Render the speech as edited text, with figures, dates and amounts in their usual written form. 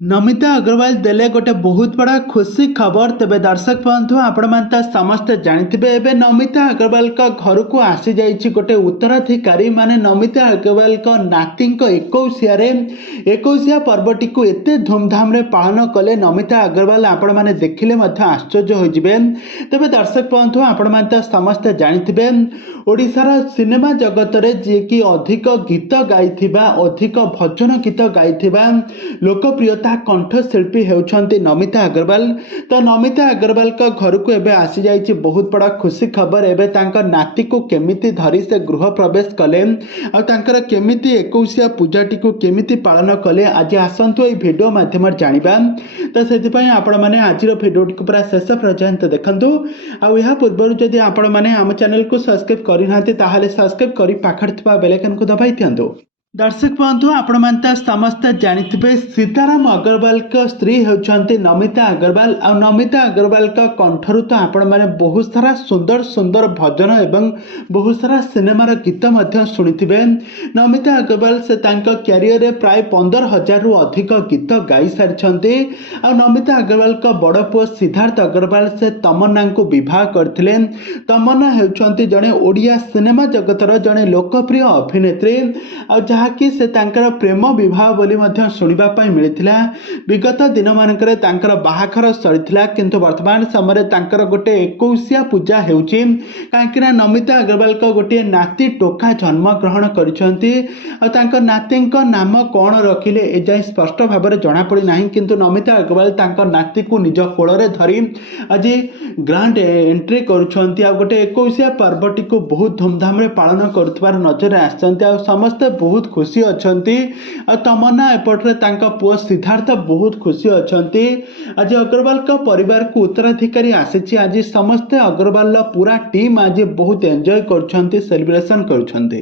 नमिता अग्रवाल देले गोटे बहुत बड़ा खुशी खबर। तेबे दर्शक बंधु आपण मानता समस्ते जानिथिबे एबे नमिता अग्रवाल का घर को आसी जाइछि गोटे उत्तराधिकारी माने नमिता अग्रवाल का नाती एकोशिया पर्वटी को एते धूमधाम रे पालन कले नमिता अग्रवाल आपण माने देखिले मध्य आश्चर्य होइजिबे। तेबे दर्शक बंधु आपण मानता समस्ते जानिथिबे ओडिशार सिनेमा जगत रे जे कि अधिक गीत गाइथिबा अधिक भजन गीत गाइथिबा लोकप्रियता कंठशिल्पी होउछंती नमिता अग्रवाल। तो नमिता अग्रवाल का घर को एबे आसी जाइछि बहुत बड़ा खुशी खबर। एबे तांका नाती को केमिति धरी से गृह प्रवेश कले आ तांकर केमिति एकोशिया पूजाटी को केमिति पालन कले आज आसंतु ए वीडियो माध्यम जानिबा। तो सेति पई आपण माने आजिर वीडियो को पूरा शेष पर्यंत देखंतु। आ या पूर्व जदि आपण माने हम चैनल को सब्सक्राइब करि नाते ताहाले सब्सक्राइब करि पाखर थिबा बेल आइकन को दबाइ थियंतु। दर्शक बंधु आपण मानता समस्त जानिथिबे सीताराम अग्रवाल का स्त्री होउछंती नमिता अग्रवाल। आ नमिता अग्रवाल का कंठरु तो आपण माने बहुत सारा सुंदर सुंदर भजन एवं बहुत सारा सिनेमार गीत मध्य सुनिथिबे। नमिता अग्रवाल से तांका कैरियर रे प्राय 15,000 रु अधिक गीत गाई सारिछंती। आ नमिता अग्रवाल का बड़ पुओ सिद्धार्थ अग्रवाल से तमन्ना को विवाह करथिले। तमन्ना होउछंती जणे ओडिया सिनेमा जगतर जणे लोकप्रिय अभिनेत्री आ कि से तांकर प्रेम विवाह बोली मध्य सुनिबा पाई मिलिथिला। विगत दिन मानकरे तांकर बाहाखर सरिथिला किंतु वर्तमान समय तांकर गोटे एकोशिया पूजा हेउची कांकिना नमिता अग्रवाल का गोटे नाती टोका जन्म ग्रहण करिसंती। आ तांकर नातींक नाम कोन रखिले ए जाय स्पष्ट भाव में जणा पड़ी नाही किंतु नमिता अग्रवाल तांकर नाती को निज कोଳରେ धरी आज ग्रांड एंट्री करुछंती। आ गोटे एकोशिया पर्वटी को बहुत धूमधाम रे पालन करथबार नजर आछंती। आ समस्त बहुत खुशी अछंती। तमन्ना एपटरे तांका पुओ सिद्धार्थ बहुत खुशी अछंती। आज अग्रवाल का परिवार को उत्तराधिकारी आसीछि। आज समस्त अग्रवाल पूरा टीम आज बहुत एंजॉय करछंती सेलिब्रेशन करछंती।